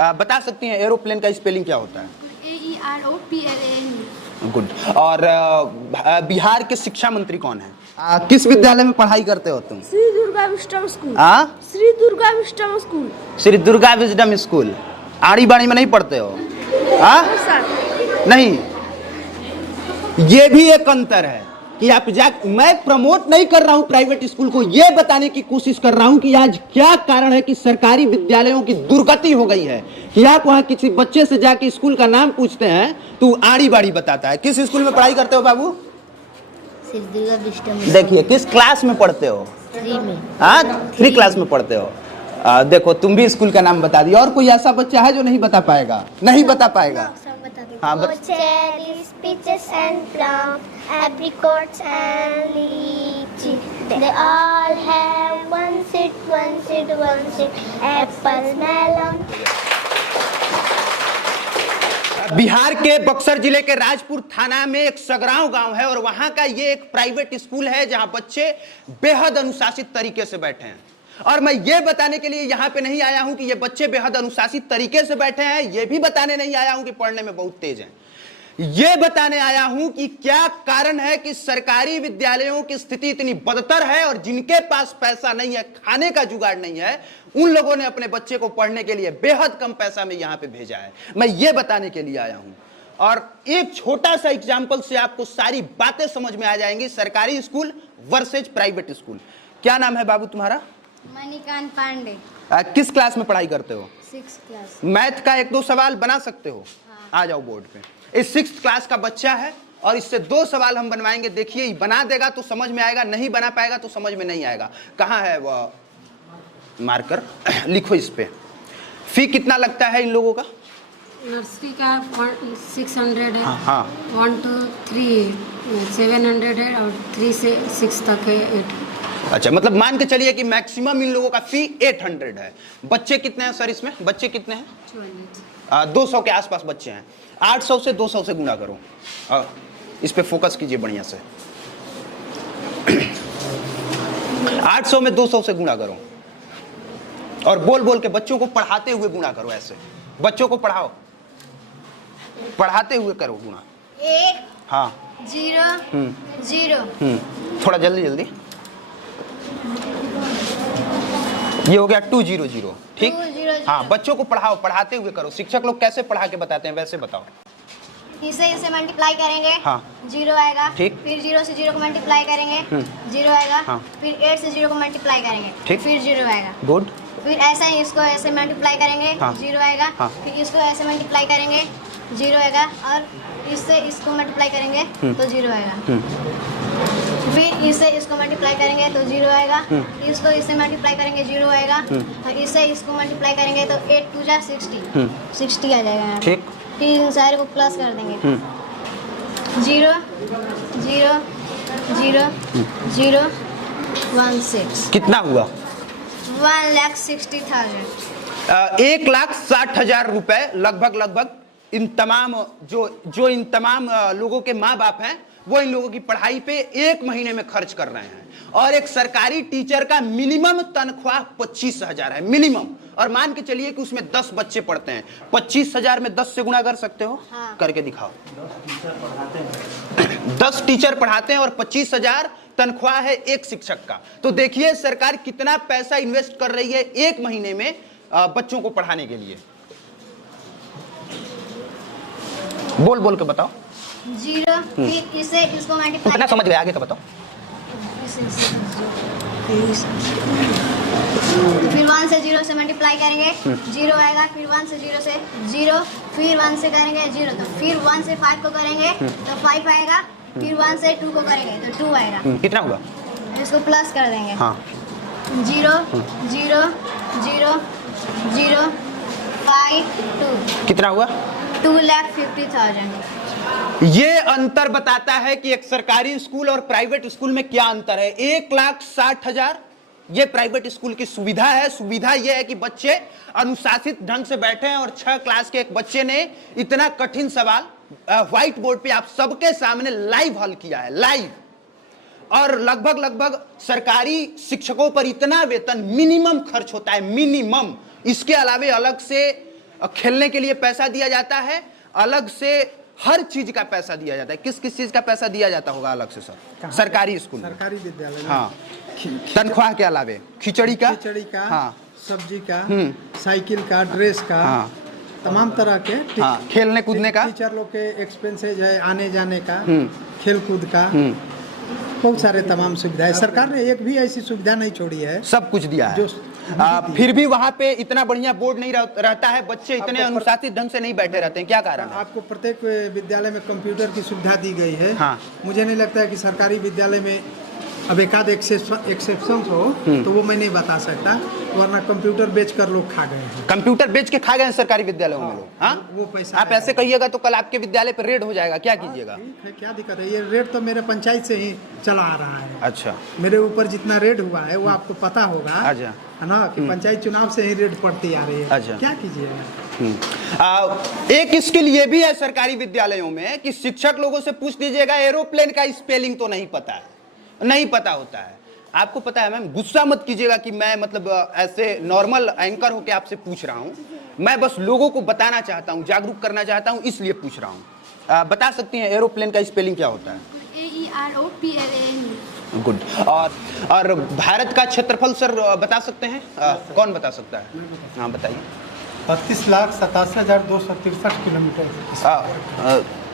बता सकती हैं एरोप्लेन का स्पेलिंग क्या होता है? AEROPLANE। गुड। और बिहार के शिक्षा मंत्री कौन है? किस विद्यालय में पढ़ाई करते हो तुम? Shri Durga wisdom school. Shri Durga wisdom school. Shri Durga wisdom school. आड़ी बाड़ी में नहीं पढ़ते हो? नहीं, ये भी एक अंतर है कि आप मैं प्रमोट नहीं कर रहा हूं प्राइवेट स्कूल को, यह बताने की कोशिश कर रहा हूं कि आज क्या कारण है कि सरकारी विद्यालयों की दुर्गति हो गई है कि आप वहां किसी बच्चे से जाके स्कूल का नाम पूछते हैं तो आड़ी बाड़ी बताता है। किस स्कूल में पढ़ाई करते हो बाबू? देखिए, किस क्लास में पढ़ते हो? 3 में। 3 क्लास में पढ़ते हो। देखो, तुम भी स्कूल का नाम बता दिया। और कोई ऐसा बच्चा है जो नहीं बता पाएगा? नहीं बता पाएगा। हाँ, cherries, peaches and plums, apricots and lychee. They all have one seed, one seed, one seed. Apples, melon. Bihar के बक्सर जिले के राजपुर थाना में एक सगरांव गांव है और वहां का ये एक प्राइवेट स्कूल है जहां बच्चे बेहद अनुशासित तरीके से बैठे हैं। और मैं ये बताने के लिए यहां पे नहीं आया हूं कि ये बच्चे बेहद अनुशासित तरीके से बैठे हैं, ये भी बताने नहीं आया हूं कि पढ़ने में बहुत तेज हैं। ये बताने आया हूं कि क्या कारण है कि सरकारी विद्यालयों की स्थिति इतनी बदतर है और जिनके पास पैसा नहीं है, खाने का जुगाड़ नहीं है, उन लोगों ने अपने बच्चे को पढ़ने के लिए बेहद कम पैसा में यहां पे भेजा है। मैं ये बताने के लिए आया हूं और एक छोटा सा एग्जाम्पल से आपको सारी बातें समझ में आ जाएंगी। सरकारी स्कूल वर्सेज प्राइवेट स्कूल। क्या नाम है बाबू तुम्हारा? मणिकांत पांडे। किस क्लास में पढ़ाई करते हो? 6th class. मैथ का 1-2 सवाल बना सकते हो? हाँ। आ जाओ बोर्ड पे। इस 6th क्लास का बच्चा है और इससे 2 सवाल हम बनवाएंगे। देखिए, बना देगा तो समझ में आएगा, नहीं बना पाएगा तो समझ में नहीं आएगा। कहाँ है वो मार्कर? लिखो इस पे। फी कितना लगता है इन लोगों का? नर्सरी का 600 है। हाँ। 1 to 3 700 है और 3 से 6 तक है 8। अच्छा, मतलब मान के चलिए कि मैक्सिमम इन लोगों का फी 800 है। बच्चे कितने हैं सर इसमें? बच्चे कितने हैं? 200 के आसपास बच्चे हैं। 800 से 200 से गुणा करो। इस पे फोकस कीजिए बढ़िया से। 800 में 200 से गुणा करो और बोल बोल के बच्चों को पढ़ाते हुए गुणा करो। ऐसे बच्चों को पढ़ाओ, पढ़ाते हुए करो गुणा। 1 हाँ 0 0। थोड़ा जल्दी जल्दी। ये हो गया 200। ठीक। 200। हाँ, बच्चों को पढ़ाओ, पढ़ाते हुए करो। शिक्षक लोग कैसे पढ़ा के बताते हैं वैसे बताओ। इसे मल्टीप्लाई करेंगे। हाँ। 0 आएगा। ठीक। फिर 0 से 0 को मल्टीप्लाई करेंगे। 0 आएगा। हाँ। फिर 8 से 0 को मल्टीप्लाई करेंगे। ठीक। फिर 0 आएगा। गुड। फिर ऐसा ही इसको ऐसे मल्टीप्लाई करेंगे। हाँ। 0 आएगा। हाँ। फिर इसको ऐसे मल्टीप्लाई करेंगे। 0 आएगा और इससे इसको मल्टीप्लाई करेंगे तो 0 आएगा। फिर इससे इसको मल्टीप्लाई करेंगे तो 0 आएगा। इसको इससे मल्टीप्लाई करेंगे 0 आएगा। और इससे इसको मल्टीप्लाई करेंगे तो 8 2 जा 60 60 आ जाएगा। ठीक। फिर इन सारे को प्लस कर देंगे। 0 0 0 0 1 6। कितना हुआ? 1,60,000। 1,60,000 रुपए लगभग इन तमाम जो इन तमाम लोगों के माँ बाप हैं वो इन लोगों की पढ़ाई पे 1 महीने में खर्च कर रहे हैं। और एक सरकारी टीचर का मिनिमम तनख्वाह 25,000 है, मिनिमम। और मान के चलिए कि उसमें 10 बच्चे पढ़ते हैं। 25,000 में 10 से गुणा कर सकते हो? हाँ। करके दिखाओ। 10 टीचर पढ़ाते हैं और 25,000 तनख्वाह है एक शिक्षक का। तो देखिए सरकार कितना पैसा इन्वेस्ट कर रही है 1 महीने में बच्चों को पढ़ाने के लिए। बोल बोल के बताओ। 0 फिर इसे इसको मल्टीप्लाई। कितना समझ गए? आगे का बताओ। फिर 1 से 0 से मल्टीप्लाई करेंगे 0 आएगा। फिर 1 से 0 से 0। फिर 1 से करेंगे 0 तो फिर 1 से 5 को करेंगे तो 5 आएगा। फिर 1 से 2 को करेंगे तो 2 आएगा। कितना हुआ? इसको प्लस कर देंगे। हाँ। 0 0 0 0 5 2। कितना हुआ? 2,50,000। ये अंतर बताता है कि एक सरकारी स्कूल और प्राइवेट स्कूल में क्या अंतर है। 1,60,000 ये प्राइवेट स्कूल की सुविधा है। सुविधा ये है कि बच्चे अनुशासित ढंग से बैठे हैं और 6 क्लास के एक बच्चे ने इतना कठिन सवाल व्हाइट बोर्ड पे आप सबके सामने लाइव हल किया है, लाइव। और लगभग सरकारी शिक्षकों पर इतना वेतन मिनिमम खर्च होता है, मिनिमम। इसके अलावे अलग से और खेलने के लिए पैसा दिया जाता है, अलग से हर चीज का पैसा दिया जाता है। किस किस चीज का पैसा दिया जाता होगा अलग से सर? सरकारी स्कूल में, सरकारी विद्यालय में। हाँ, तनख्वाह के अलावे खिचड़ी का, हाँ, सब्जी का, साइकिल का, ड्रेस का, हाँ, तमाम तरह के हाँ, खेलने कूदने का, टीचर लोग के एक्सपेंसेज है, आने जाने का, खेल कूद का, बहुत सारे तमाम सुविधाएं सरकार ने एक भी ऐसी सुविधा नहीं छोड़ी है, सब कुछ दिया है। जो फिर भी वहाँ पे इतना बढ़िया बोर्ड नहीं रहता है, बच्चे इतने अनुशासित ढंग से नहीं बैठे रहते हैं, क्या कारण है? आपको प्रत्येक विद्यालय में कंप्यूटर की सुविधा दी गई है। हाँ। मुझे नहीं लगता है कि सरकारी विद्यालय में अब एक आध एक्सेप्शन हो तो वो मैं नहीं बता सकता, वरना कंप्यूटर बेच कर लोग खा गए हैं। कंप्यूटर बेच के खा गए हैं सरकारी विद्यालयों में लोग। हाँ, वो पैसा आप ऐसे कहिएगा तो कल आपके विद्यालय पर रेड हो जाएगा, क्या कीजिएगा? ठीक है, क्या दिक्कत है? ये रेट तो मेरे पंचायत से ही चला आ रहा है। अच्छा, मेरे ऊपर जितना रेट हुआ है वो आपको पता होगा, अच्छा, है ना, कि पंचायत चुनाव से ही रेट पड़ती आ रही है। अच्छा। क्या कीजिएगा? एक स्किल ये भी है सरकारी विद्यालयों में कि शिक्षक लोगों से पूछ दीजिएगा एरोप्लेन का स्पेलिंग तो नहीं पता है, नहीं पता होता है। आपको पता है मैम, गुस्सा मत कीजिएगा कि मैं मतलब ऐसे नॉर्मल एंकर होकर आपसे पूछ रहा हूँ, मैं बस लोगों को बताना चाहता हूँ, जागरूक करना चाहता हूँ, इसलिए पूछ रहा हूँ। बता सकती हैं एरोप्लेन का स्पेलिंग क्या होता है? AEROPLAN। गुड। और भारत का क्षेत्रफल सर बता सकते हैं? कौन बता सकता है? हाँ बताइए। 32,87,263 किलोमीटर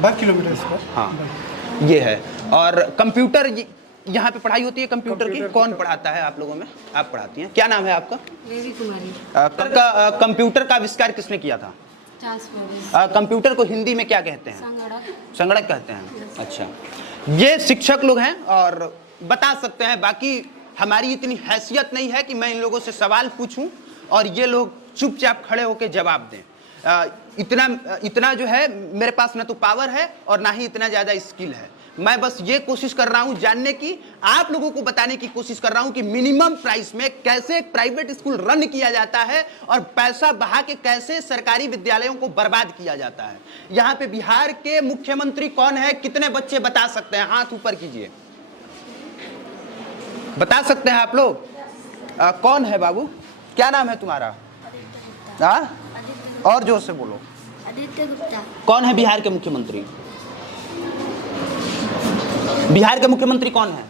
वर्ग किलोमीटर स्क्वायर। हाँ, ये है। और कंप्यूटर यहाँ पे पढ़ाई होती है कंप्यूटर की, कौन पढ़ाता है आप लोगों में? आप पढ़ाती हैं। क्या नाम है आपका? देवी कुमारी। कंप्यूटर का आविष्कार किसने किया था? Charles Babbage. कंप्यूटर को हिंदी में क्या कहते हैं? संगणक। संगणक कहते हैं। अच्छा, ये शिक्षक लोग हैं और बता सकते हैं, बाकी हमारी इतनी हैसियत नहीं है कि मैं इन लोगों से सवाल पूछूं और ये लोग चुपचाप खड़े होकर जवाब दें। इतना जो है मेरे पास ना तो पावर है और ना ही इतना ज़्यादा स्किल है। मैं बस ये कोशिश कर रहा हूं जानने की, आप लोगों को बताने की कोशिश कर रहा हूं कि मिनिमम प्राइस में कैसे एक प्राइवेट स्कूल रन किया जाता है और पैसा बहा के कैसे सरकारी विद्यालयों को बर्बाद किया जाता है। यहां पे बिहार के मुख्यमंत्री कौन है? कितने बच्चे बता सकते हैं? हाथ ऊपर कीजिए। बता सकते हैं आप लोग? कौन है बाबू? क्या नाम है तुम्हारा? और जोर से बोलो। आदित्य गुप्ता। कौन है बिहार के मुख्यमंत्री? बिहार के मुख्यमंत्री कौन है?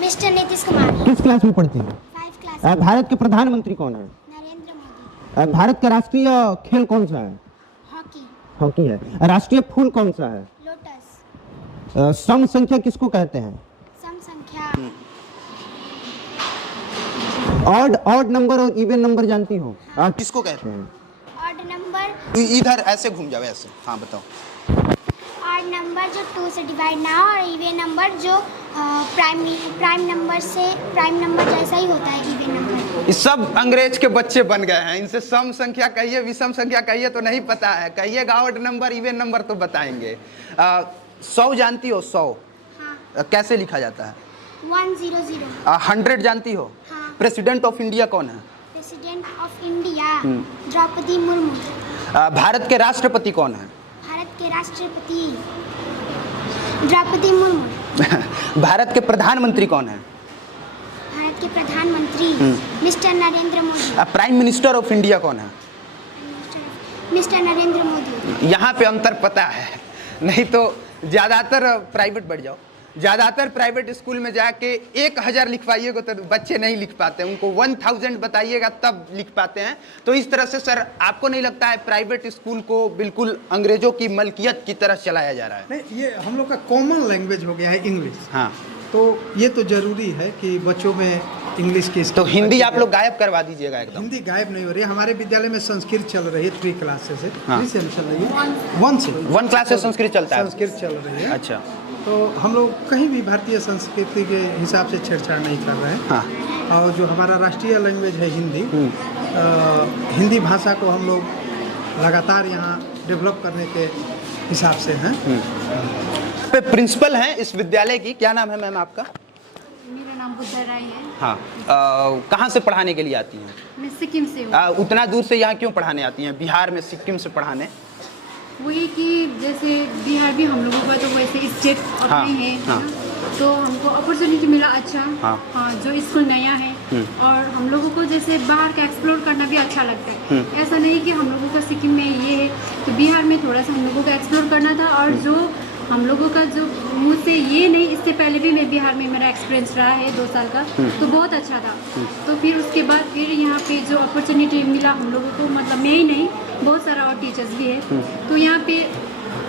मिस्टर नीतीश कुमार। किस क्लास में पढ़ती है? 5 क्लास। भारत के प्रधानमंत्री कौन है? नरेंद्र मोदी। भारत का राष्ट्रीय खेल कौन सा है? हॉकी। हॉकी है। राष्ट्रीय फूल कौन सा है? लोटस। सम संख्या किसको कहते हैं? सम संख्या। ऑड नंबर और इवन नंबर जानती हो? किसको कहते हैं? Odd number. इधर ऐसे घूम जाओ, ऐसे। हाँ बताओ। ऑड नंबर जो 2 से डिवाइड ना हो, और इवन नंबर जो प्राइम नंबर जैसा ही होता है, इवन नंबर। इस सब अंग्रेज के बच्चे बन गए हैं। इनसे सम संख्या कहिए, विषम संख्या कहिए तो नहीं पता है, कहिएगा ऑड नंबर इवन नंबर तो बताएंगे। 100 जानती हो? 100 हाँ। कैसे लिखा जाता है? 100। 100 जानती हो? हाँ। प्रेसिडेंट ऑफ इंडिया कौन है? President of India Draupadi Murmu. Bharat के राष्ट्रपति कौन है? भारत के राष्ट्रपति द्रौपदी मुर्मू। भारत के प्रधानमंत्री कौन है? भारत के प्रधानमंत्री mister Narendra Modi. Prime minister of India कौन है? मिस्टर नरेंद्र मोदी। यहाँ पे अंतर पता है, नहीं तो ज़्यादातर प्राइवेट बढ़ जाओ, ज़्यादातर प्राइवेट स्कूल में जाके 1000 लिखवाइएगा तो बच्चे नहीं लिख पाते, उनको 1000 बताइएगा तब लिख पाते हैं। तो इस तरह से सर आपको नहीं लगता है प्राइवेट स्कूल को बिल्कुल अंग्रेजों की मलकियत की तरह चलाया जा रहा है? नहीं, ये हम लोग का कॉमन लैंग्वेज हो गया है इंग्लिश। हाँ, तो ये तो जरूरी है कि बच्चों में इंग्लिश की। तो हिंदी आप लोग गायब करवा दीजिएगा एकदम। हिंदी गायब नहीं हो रही है। हमारे विद्यालय में संस्कृत चल रही है 3 क्लास से। हाँ। 3 से चल रही है, 1 से 1 क्लास से संस्कृत चलता है? संस्कृत चल रही है। अच्छा, तो हम लोग कहीं भी भारतीय संस्कृति के हिसाब से छेड़छाड़ नहीं कर रहे हैं। हाँ। और जो हमारा राष्ट्रीय लैंग्वेज है हिंदी, हिंदी भाषा को हम लोग लगातार यहाँ डेवलप करने के हिसाब से हैं। पे प्रिंसिपल हैं इस विद्यालय की, क्या नाम है मैम आपका? मेरा नाम बुद्धा राय है। हाँ, कहाँ से पढ़ाने के लिए आती हैं? मैं सिक्किम से हूँ। उतना दूर से यहाँ क्यों पढ़ाने आती हैं, बिहार में सिक्किम से पढ़ाने? वही कि जैसे बिहार भी हम लोगों का तो वैसे स्टेट अपने हाँ, है हाँ। ना? तो हमको अपॉर्चुनिटी मिला। अच्छा। हाँ। हाँ, जो स्कूल नया है और हम लोगों को जैसे बाहर का एक्सप्लोर करना भी अच्छा लगता है। ऐसा नहीं कि हम लोगों का सिक्किम में ये है तो बिहार में थोड़ा सा हम लोगों को एक्सप्लोर करना था। और जो हम लोगों का जो मुझसे ये नहीं, इससे पहले भी मैं बिहार में मेरा एक्सपीरियंस रहा है 2 साल का, तो बहुत अच्छा था। तो फिर उसके बाद फिर यहाँ पे जो अपॉर्चुनिटी मिला हम लोगों को, मतलब मैं ही नहीं बहुत सारा और टीचर्स भी है, तो यहाँ पे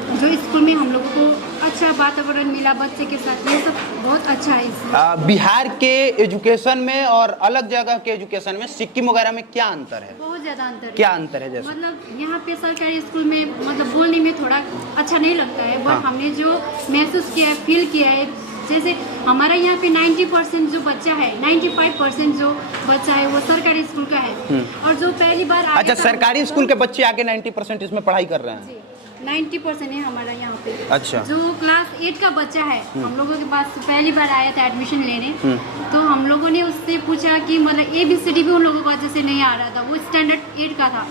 जो स्कूल में हम लोगों को अच्छा वातावरण मिला बच्चे के साथ, ये सब बहुत अच्छा है इसमें। बिहार के एजुकेशन में और अलग जगह के एजुकेशन में, सिक्किम वगैरह में क्या अंतर है? बहुत ज़्यादा अंतर है। क्या अंतर है? जैसे मतलब यहाँ पे सरकारी स्कूल में मतलब बोलने में थोड़ा अच्छा नहीं लगता है, बट हमने जो महसूस किया है, फील किया है, जैसे हमारा यहाँ पे 90% जो बच्चा है, 95% जो बच्चा है वो सरकारी स्कूल का है। और जो पहली बार अच्छा, सरकारी स्कूल के बच्चे आके 90% इसमें पढ़ाई कर रहे हैं? 90% है हमारा यहाँ पे। अच्छा। जो क्लास 8 का बच्चा है हम लोगों के पास पहली बार आया था एडमिशन लेने, तो हम लोगों ने उससे पूछा कि मतलब ABCD भी उन लोगों को अच्छे से नहीं आ रहा था, वो स्टैंडर्ड 8 का था,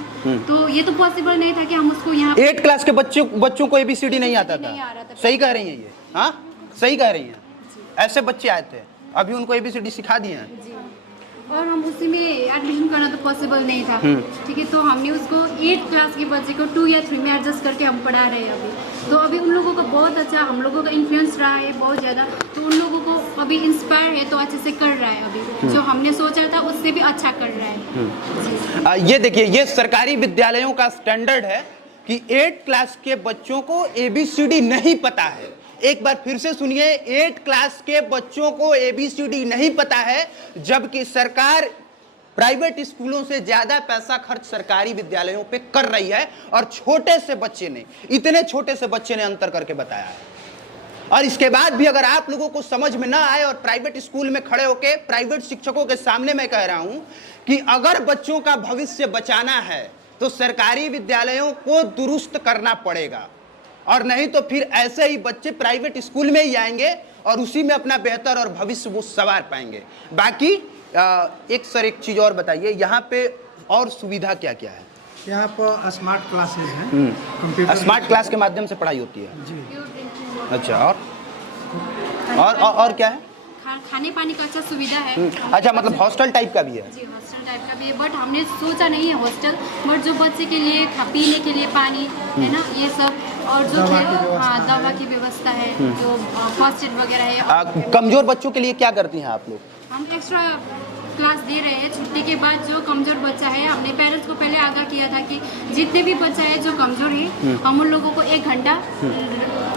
तो ये तो पॉसिबल नहीं था कि हम उसको यहाँ 8 क्लास के बच्चों को ABCD नहीं आता नहीं आ रहा था? था। सही कह रही हैं ये? हाँ, सही कह रही हैं। ऐसे बच्चे आए थे, अभी उनको ABCD सिखा दिए हैं। जी। और हम उसी में एडमिशन करना तो पॉसिबल नहीं था, ठीक है, तो हमने उसको 8 क्लास के बच्चे को 2 या 3 में एडजस्ट करके हम पढ़ा रहे हैं अभी। तो अभी उन लोगों का बहुत अच्छा, हम लोगों का इन्फ्लुएंस रहा है बहुत ज़्यादा, तो उन लोगों को अभी इंस्पायर है तो अच्छे से कर रहा है अभी, जो हमने सोचा था उससे भी अच्छा कर रहा है। ये देखिए, ये सरकारी विद्यालयों का स्टैंडर्ड है कि 8 क्लास के बच्चों को ABCD नहीं पता है। एक बार फिर से सुनिए, 8 क्लास के बच्चों को ABCD नहीं पता है, जबकि सरकार प्राइवेट स्कूलों से ज्यादा पैसा खर्च सरकारी विद्यालयों पे कर रही है, और छोटे से बच्चे ने, इतने छोटे से बच्चे ने अंतर करके बताया है। और इसके बाद भी अगर आप लोगों को समझ में ना आए और प्राइवेट स्कूल में खड़े होकर प्राइवेट शिक्षकों के सामने मैं कह रहा हूं कि अगर बच्चों का भविष्य बचाना है तो सरकारी विद्यालयों को दुरुस्त करना पड़ेगा, और नहीं तो फिर ऐसे ही बच्चे प्राइवेट स्कूल में ही आएंगे और उसी में अपना बेहतर और भविष्य वो संवार पाएंगे। बाकी एक चीज और बताइए, यहाँ पे और सुविधा क्या क्या है? यहाँ पर स्मार्ट क्लासेज हैं, कंप्यूटर स्मार्ट क्लास के माध्यम से पढ़ाई होती है? जी। अच्छा, और क्या है? खाने पानी का अच्छा सुविधा है। अच्छा, मतलब हॉस्टल टाइप का भी है? जी, हॉस्टल टाइप का भी है, बट हमने सोचा नहीं है हॉस्टल, बट जो बच्चे के लिए पीने के लिए पानी है ना, ये सब, और जो दवा की व्यवस्था है, जो फर्स्ट एड वगैरह है। कमजोर बच्चों के लिए क्या करती हैं आप लोग? हम एक्स्ट्रा क्लास दे रहे हैं छुट्टी के बाद। जो कमज़ोर बच्चा है, हमने पेरेंट्स को पहले आगाह किया था कि जितने भी बच्चा है जो कमज़ोर है, हम उन लोगों को 1 घंटा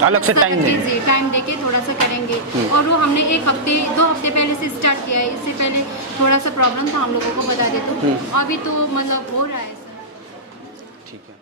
अलग से टाइम देके थोड़ा सा करेंगे। और वो हमने 1 हफ्ते 2 हफ्ते पहले से स्टार्ट किया है। इससे पहले थोड़ा सा प्रॉब्लम था, हम लोगों को बता दे, तो अभी तो मतलब हो रहा है। ठीक है।